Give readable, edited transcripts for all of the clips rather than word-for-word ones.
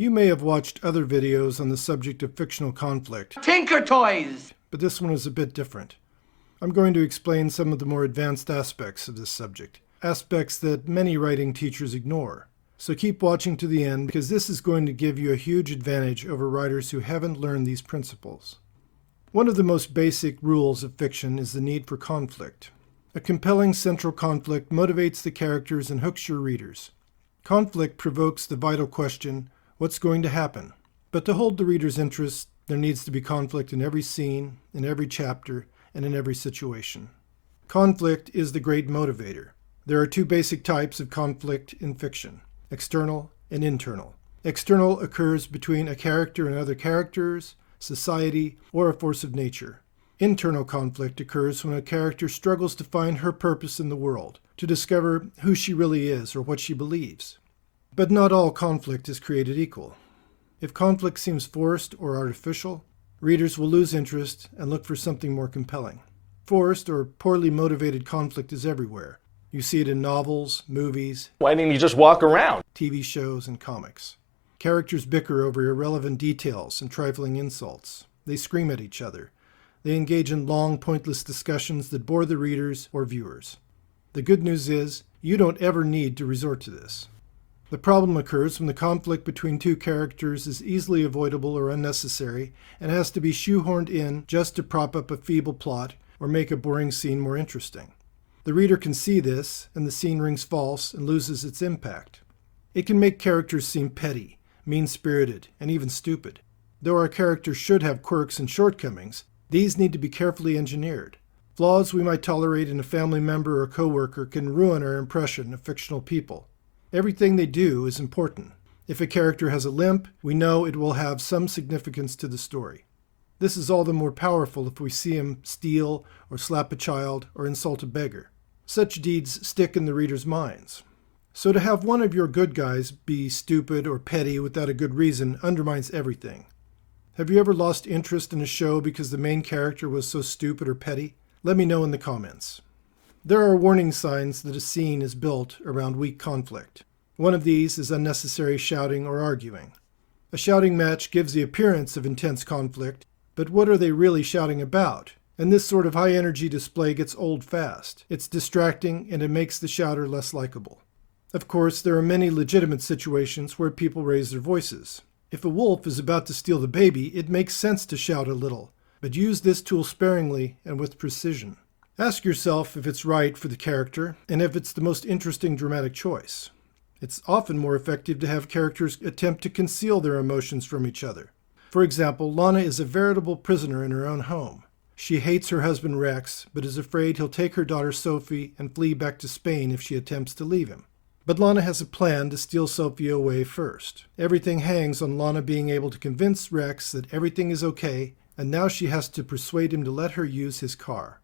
You may have watched other videos on the subject of fictional conflict, Tinker Toys! but this one is a bit different. I'm going to explain some of the more advanced aspects of this subject, aspects that many writing teachers ignore. So keep watching to the end because this is going to give you a huge advantage over writers who haven't learned these principles. One of the most basic rules of fiction is the need for conflict. A compelling central conflict motivates the characters and hooks your readers. Conflict provokes the vital question, what's going to happen? But to hold the reader's interest, there needs to be conflict in every scene, in every chapter, and in every situation. Conflict is the great motivator. There are two basic types of conflict in fiction, external and internal. External occurs between a character and other characters, society, or a force of nature. Internal conflict occurs when a character struggles to find her purpose in the world, to discover who she really is or what she believes. But not all conflict is created equal. If conflict seems forced or artificial, readers will lose interest and look for something more compelling. Forced or poorly motivated conflict is everywhere. You see it in novels, movies, Why didn't you just walk around? TV shows, and comics. Characters bicker over irrelevant details and trifling insults. They scream at each other. They engage in long, pointless discussions that bore the readers or viewers. The good news is, you don't ever need to resort to this. The problem occurs when the conflict between two characters is easily avoidable or unnecessary and has to be shoehorned in just to prop up a feeble plot or make a boring scene more interesting. The reader can see this, and the scene rings false and loses its impact. It can make characters seem petty, mean-spirited, and even stupid. Though our characters should have quirks and shortcomings, these need to be carefully engineered. Flaws we might tolerate in a family member or coworker can ruin our impression of fictional people. Everything they do is important. If a character has a limp, we know it will have some significance to the story. This is all the more powerful if we see him steal or slap a child or insult a beggar. Such deeds stick in the reader's minds. So to have one of your good guys be stupid or petty without a good reason undermines everything. Have you ever lost interest in a show because the main character was so stupid or petty? Let me know in the comments. There are warning signs that a scene is built around weak conflict. One of these is unnecessary shouting or arguing. A shouting match gives the appearance of intense conflict, but what are they really shouting about? And this sort of high-energy display gets old fast. It's distracting and it makes the shouter less likable. Of course, there are many legitimate situations where people raise their voices. If a wolf is about to steal the baby, it makes sense to shout a little, but use this tool sparingly and with precision. Ask yourself if it's right for the character and if it's the most interesting dramatic choice. It's often more effective to have characters attempt to conceal their emotions from each other. For example, Lana is a veritable prisoner in her own home. She hates her husband Rex, but is afraid he'll take her daughter Sophie and flee back to Spain if she attempts to leave him. But Lana has a plan to steal Sophie away first. Everything hangs on Lana being able to convince Rex that everything is okay, and now she has to persuade him to let her use his car.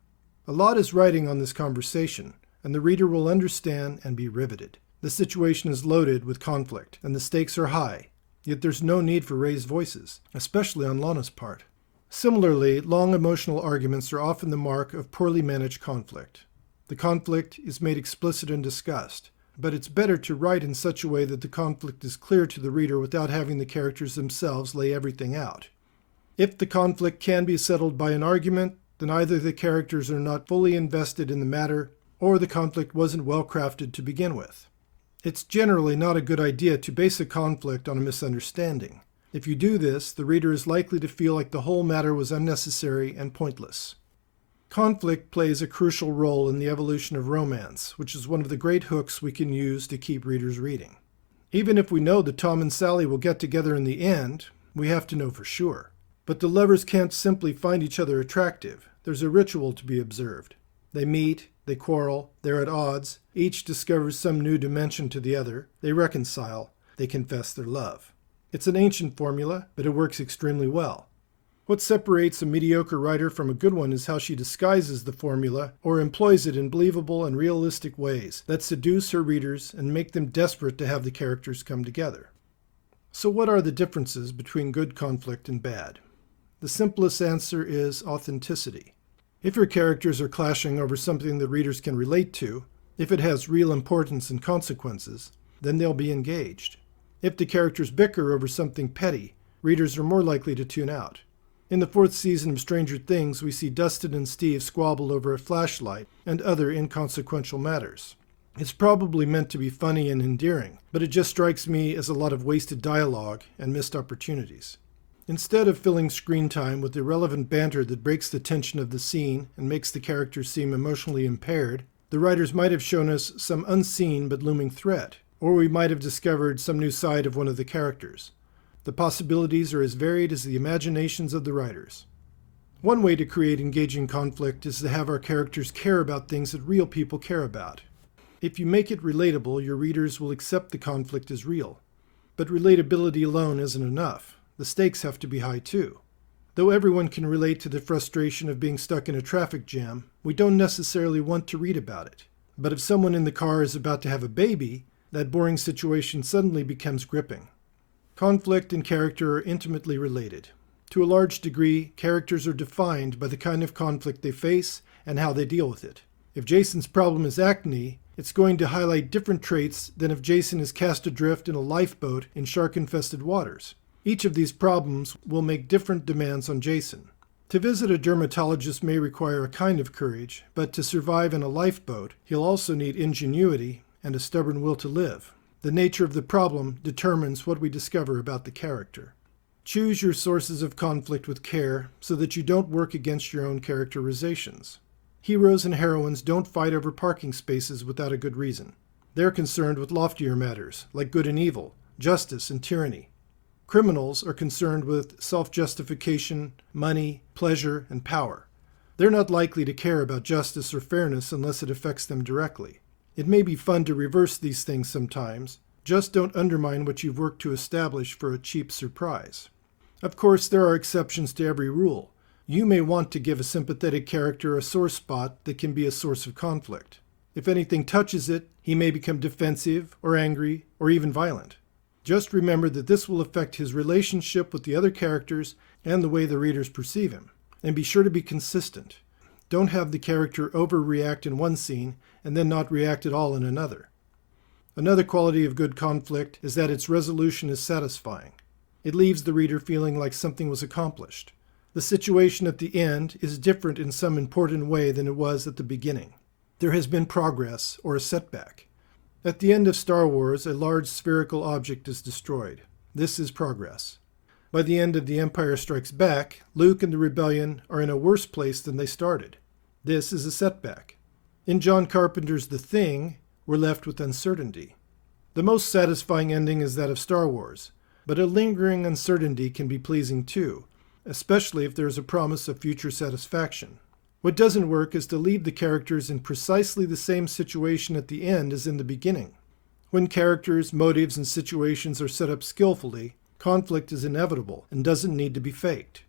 A lot is riding on this conversation, and the reader will understand and be riveted. The situation is loaded with conflict, and the stakes are high, yet there's no need for raised voices, especially on Lana's part. Similarly, long emotional arguments are often the mark of poorly managed conflict. The conflict is made explicit and discussed, but it's better to write in such a way that the conflict is clear to the reader without having the characters themselves lay everything out. If the conflict can be settled by an argument, then either the characters are not fully invested in the matter, or the conflict wasn't well crafted to begin with. It's generally not a good idea to base a conflict on a misunderstanding. If you do this, the reader is likely to feel like the whole matter was unnecessary and pointless. Conflict plays a crucial role in the evolution of romance, which is one of the great hooks we can use to keep readers reading. Even if we know that Tom and Sally will get together in the end, we have to know for sure. But the lovers can't simply find each other attractive. There's a ritual to be observed. They meet, they quarrel, they're at odds, each discovers some new dimension to the other, they reconcile, they confess their love. It's an ancient formula, but it works extremely well. What separates a mediocre writer from a good one is how she disguises the formula or employs it in believable and realistic ways that seduce her readers and make them desperate to have the characters come together. So what are the differences between good conflict and bad? The simplest answer is authenticity. If your characters are clashing over something that readers can relate to, if it has real importance and consequences, then they'll be engaged. If the characters bicker over something petty, readers are more likely to tune out. In the 4th season of Stranger Things, we see Dustin and Steve squabble over a flashlight and other inconsequential matters. It's probably meant to be funny and endearing, but it just strikes me as a lot of wasted dialogue and missed opportunities. Instead of filling screen time with irrelevant banter that breaks the tension of the scene and makes the characters seem emotionally impaired, the writers might have shown us some unseen but looming threat, or we might have discovered some new side of one of the characters. The possibilities are as varied as the imaginations of the writers. One way to create engaging conflict is to have our characters care about things that real people care about. If you make it relatable, your readers will accept the conflict as real. But relatability alone isn't enough. The stakes have to be high too. Though everyone can relate to the frustration of being stuck in a traffic jam, we don't necessarily want to read about it. But if someone in the car is about to have a baby, that boring situation suddenly becomes gripping. Conflict and character are intimately related. To a large degree, characters are defined by the kind of conflict they face and how they deal with it. If Jason's problem is acne, it's going to highlight different traits than if Jason is cast adrift in a lifeboat in shark-infested waters. Each of these problems will make different demands on Jason. To visit a dermatologist may require a kind of courage, but to survive in a lifeboat, he'll also need ingenuity and a stubborn will to live. The nature of the problem determines what we discover about the character. Choose your sources of conflict with care so that you don't work against your own characterizations. Heroes and heroines don't fight over parking spaces without a good reason. They're concerned with loftier matters, like good and evil, justice and tyranny. Criminals are concerned with self-justification, money, pleasure, and power. They're not likely to care about justice or fairness unless it affects them directly. It may be fun to reverse these things sometimes. Just don't undermine what you've worked to establish for a cheap surprise. Of course, there are exceptions to every rule. You may want to give a sympathetic character a sore spot that can be a source of conflict. If anything touches it, he may become defensive or angry or even violent. Just remember that this will affect his relationship with the other characters and the way the readers perceive him. And be sure to be consistent. Don't have the character overreact in one scene and then not react at all in another. Another quality of good conflict is that its resolution is satisfying. It leaves the reader feeling like something was accomplished. The situation at the end is different in some important way than it was at the beginning. There has been progress or a setback. At the end of Star Wars, a large spherical object is destroyed. This is progress. By the end of The Empire Strikes Back, Luke and the Rebellion are in a worse place than they started. This is a setback. In John Carpenter's The Thing, we're left with uncertainty. The most satisfying ending is that of Star Wars, but a lingering uncertainty can be pleasing too, especially if there is a promise of future satisfaction. What doesn't work is to leave the characters in precisely the same situation at the end as in the beginning. When characters, motives, and situations are set up skillfully, conflict is inevitable and doesn't need to be faked.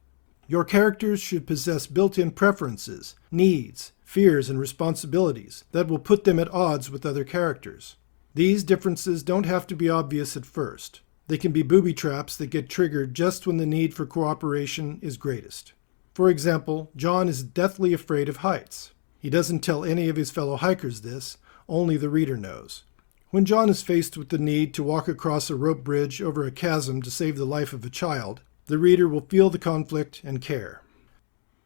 Your characters should possess built-in preferences, needs, fears, and responsibilities that will put them at odds with other characters. These differences don't have to be obvious at first. They can be booby traps that get triggered just when the need for cooperation is greatest. For example, John is deathly afraid of heights. He doesn't tell any of his fellow hikers this, only the reader knows. When John is faced with the need to walk across a rope bridge over a chasm to save the life of a child, the reader will feel the conflict and care.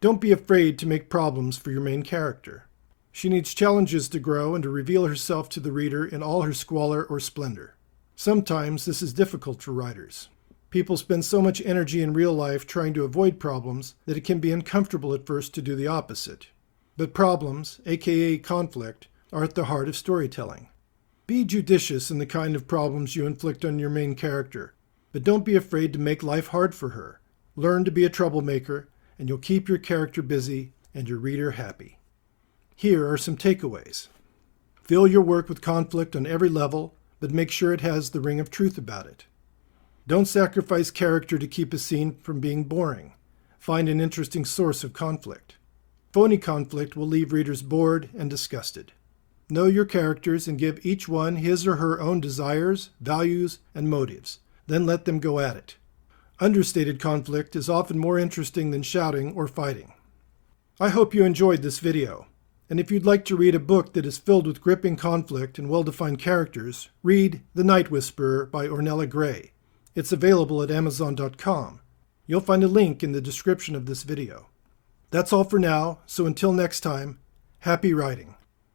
Don't be afraid to make problems for your main character. She needs challenges to grow and to reveal herself to the reader in all her squalor or splendor. Sometimes this is difficult for writers. People spend so much energy in real life trying to avoid problems that it can be uncomfortable at first to do the opposite. But problems, aka conflict, are at the heart of storytelling. Be judicious in the kind of problems you inflict on your main character, but don't be afraid to make life hard for her. Learn to be a troublemaker, and you'll keep your character busy and your reader happy. Here are some takeaways. Fill your work with conflict on every level, but make sure it has the ring of truth about it. Don't sacrifice character to keep a scene from being boring. Find an interesting source of conflict. Phony conflict will leave readers bored and disgusted. Know your characters and give each one his or her own desires, values, and motives. Then let them go at it. Understated conflict is often more interesting than shouting or fighting. I hope you enjoyed this video. And if you'd like to read a book that is filled with gripping conflict and well-defined characters, read The Night Whisperer by Ornella Gray. It's available at Amazon.com. You'll find a link in the description of this video. That's all for now, so until next time, happy writing.